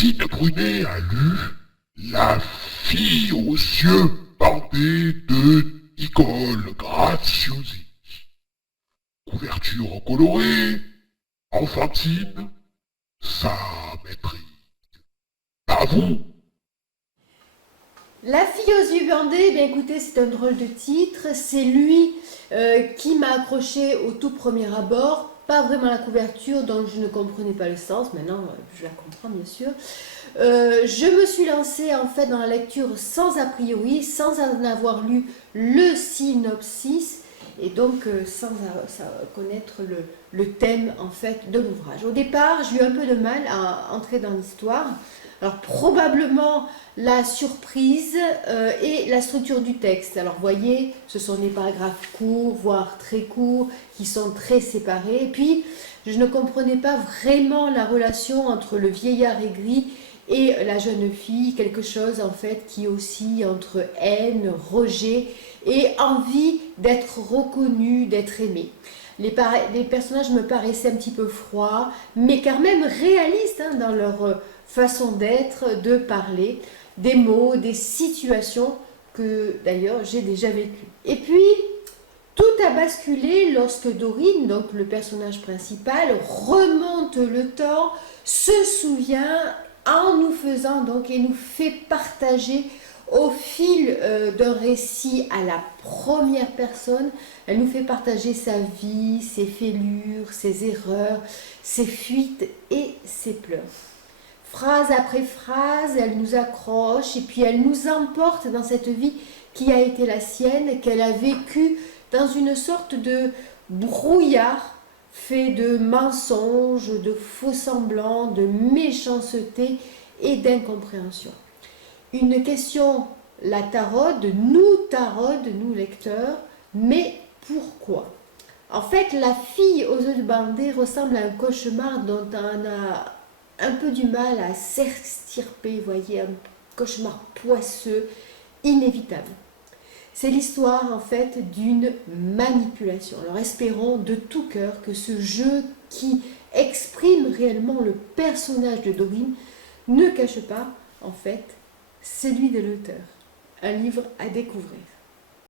Francine Brunet a lu La fille aux yeux bandés de Nicole Graziosi. Couverture colorée, enfantine, ça m'intrigue. À vous? La fille aux yeux bandés, bien écoutez, c'est un drôle de titre. C'est lui qui m'a accroché au tout premier abord. Pas vraiment la couverture, donc je ne comprenais pas le sens. Maintenant, je la comprends bien sûr. Je me suis lancée en fait dans la lecture sans a priori, sans en avoir lu le synopsis et donc sans connaître le thème en fait de l'ouvrage. Au départ, j'ai eu un peu de mal à entrer dans l'histoire. Alors probablement la surprise et la structure du texte. Alors vous voyez, ce sont des paragraphes courts, voire très courts, qui sont très séparés. Et puis, je ne comprenais pas vraiment la relation entre le vieillard aigri et la jeune fille, quelque chose en fait qui oscille entre haine, rejet et envie d'être reconnu, d'être aimé. Les personnages me paraissaient un petit peu froids, mais quand même réalistes dans leur façon d'être, de parler, des mots, des situations que d'ailleurs j'ai déjà vécues. Et puis, tout a basculé lorsque Dorine, donc le personnage principal, remonte le temps, se souvient en nous faisant donc et nous fait partager au fil d'un récit à la première personne. Elle nous fait partager sa vie, ses fêlures, ses erreurs, ses fuites et ses pleurs. Phrase après phrase, elle nous accroche et puis elle nous emporte dans cette vie qui a été la sienne, qu'elle a vécue dans une sorte de brouillard fait de mensonges, de faux semblants, de méchanceté et d'incompréhension. Une question la taraude, nous lecteurs, mais pourquoi? En fait, la fille aux yeux bandés ressemble à un cauchemar dont on a un peu du mal à s'extirper, vous voyez, un cauchemar poisseux, inévitable. C'est l'histoire en fait d'une manipulation. Alors espérons de tout cœur que ce jeu qui exprime réellement le personnage de Dorine ne cache pas en fait celui de l'auteur. Un livre à découvrir.